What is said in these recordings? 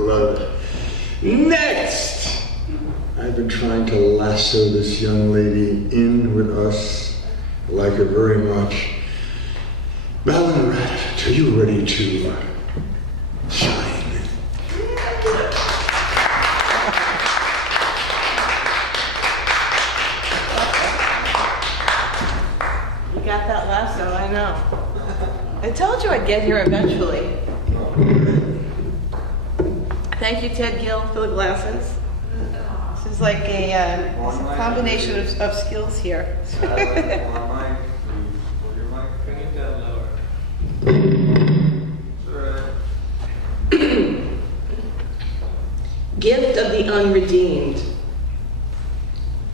Love it. Next! I've been trying to lasso this young lady in with us. I like her very much. Magdeline Radovich, are you ready to shine? You got that lasso, I know. I told you I'd get here eventually. Thank you, Ted Gill, for the glasses. This is like a combination of skills here. Gift of the unredeemed.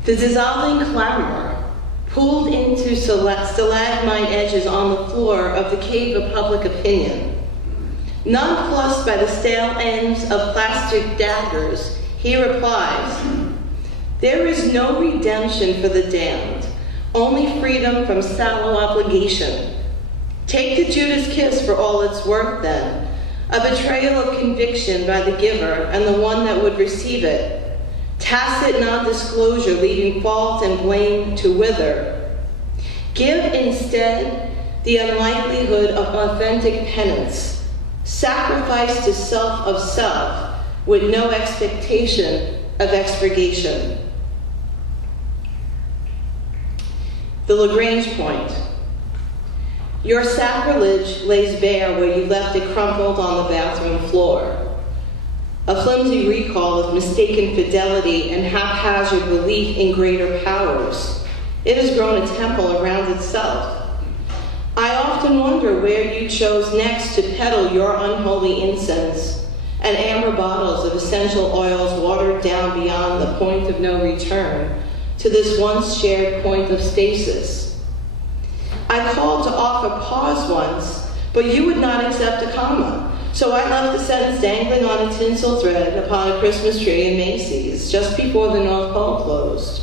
The dissolving clamor pulled into stalagmite edges on the floor of the cave of public opinion. Nonplussed by the stale ends of plastic daggers, he replies, "There is no redemption for the damned, only freedom from sallow obligation. Take the Judas kiss for all it's worth then, a betrayal of conviction by the giver and the one that would receive it. Tacit non-disclosure leaving fault and blame to wither. Give instead the unlikelihood of authentic penance, sacrifice to self of self with no expectation of expurgation." The Lagrange point. Your sacrilege lays bare where you left it crumpled on the bathroom floor. A flimsy recall of mistaken fidelity and haphazard belief in greater powers. It has grown a temple around itself. I often wonder where you chose next to peddle your unholy incense and amber bottles of essential oils watered down beyond the point of no return to this once shared point of stasis. I called to offer pause once, but you would not accept a comma, so I left the sentence dangling on a tinsel thread upon a Christmas tree in Macy's just before the North Pole closed.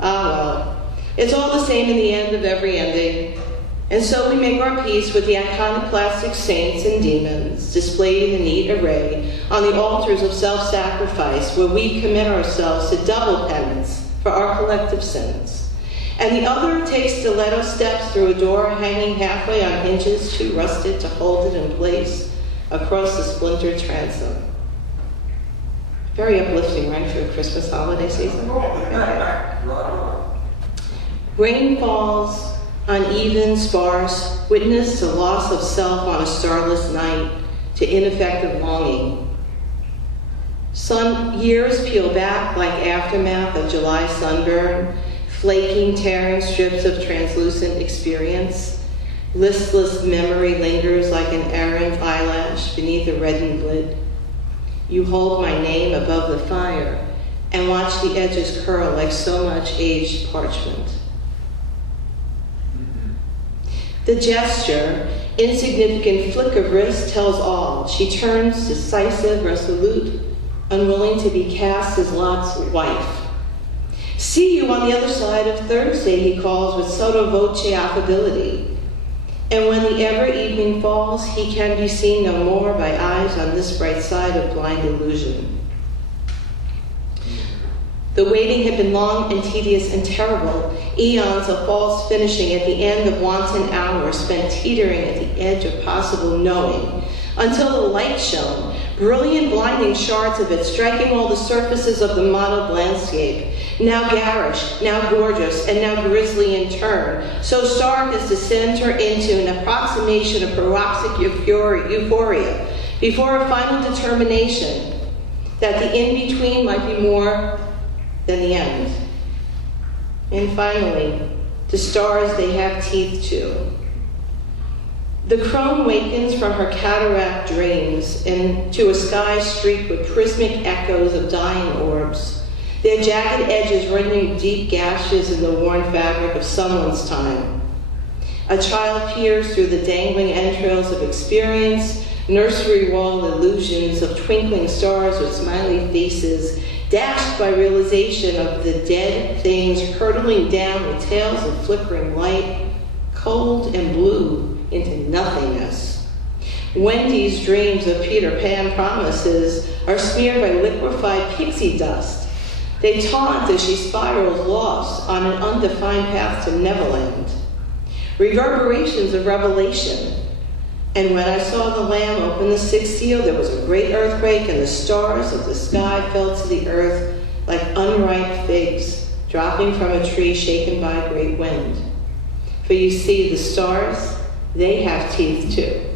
Ah well, it's all the same in the end of every ending. And so we make our peace with the iconoclastic saints and demons displayed in a neat array on the altars of self-sacrifice, where we commit ourselves to double penance for our collective sins. And the other takes stiletto steps through a door hanging halfway on hinges too rusted to hold it in place across the splintered transom. Very uplifting, right, for the Christmas holiday season? Rain falls, uneven, sparse, witness to loss of self on a starless night, to ineffective longing. Sun years peel back like aftermath of July sunburn, flaking, tearing strips of translucent experience. Listless memory lingers like an errant eyelash beneath a reddened lid. You hold my name above the fire and watch the edges curl like so much aged parchment. The gesture, insignificant flick of wrist tells all. She turns decisive, resolute, unwilling to be cast as Lot's wife. "See you on the other side of Thursday," he calls with sotto voce affability. And when the ever evening falls, he can be seen no more by eyes on this bright side of blind illusion. The waiting had been long and tedious and terrible, eons of false finishing at the end of wanton hours spent teetering at the edge of possible knowing, until the light shone, brilliant blinding shards of it striking all the surfaces of the modeled landscape, now garish, now gorgeous, and now grisly in turn, so stark as to send her into an approximation of paroxysmic euphoria, before a final determination that the in-between might be more than the end. And finally, to stars they have teeth too. The crone wakens from her cataract dreams into a sky streaked with prismic echoes of dying orbs, their jagged edges rending deep gashes in the worn fabric of someone's time. A child peers through the dangling entrails of experience, nursery wall illusions of twinkling stars with smiley faces, dashed by realization of the dead things hurtling down with tails of flickering light, cold and blue into nothingness. Wendy's dreams of Peter Pan promises are smeared by liquefied pixie dust. They taunt as she spirals lost on an undefined path to Neverland. Reverberations of revelation. And when I saw the Lamb open the sixth seal, there was a great earthquake, and the stars of the sky fell to the earth like unripe figs dropping from a tree shaken by a great wind. For you see, the stars, they have teeth too.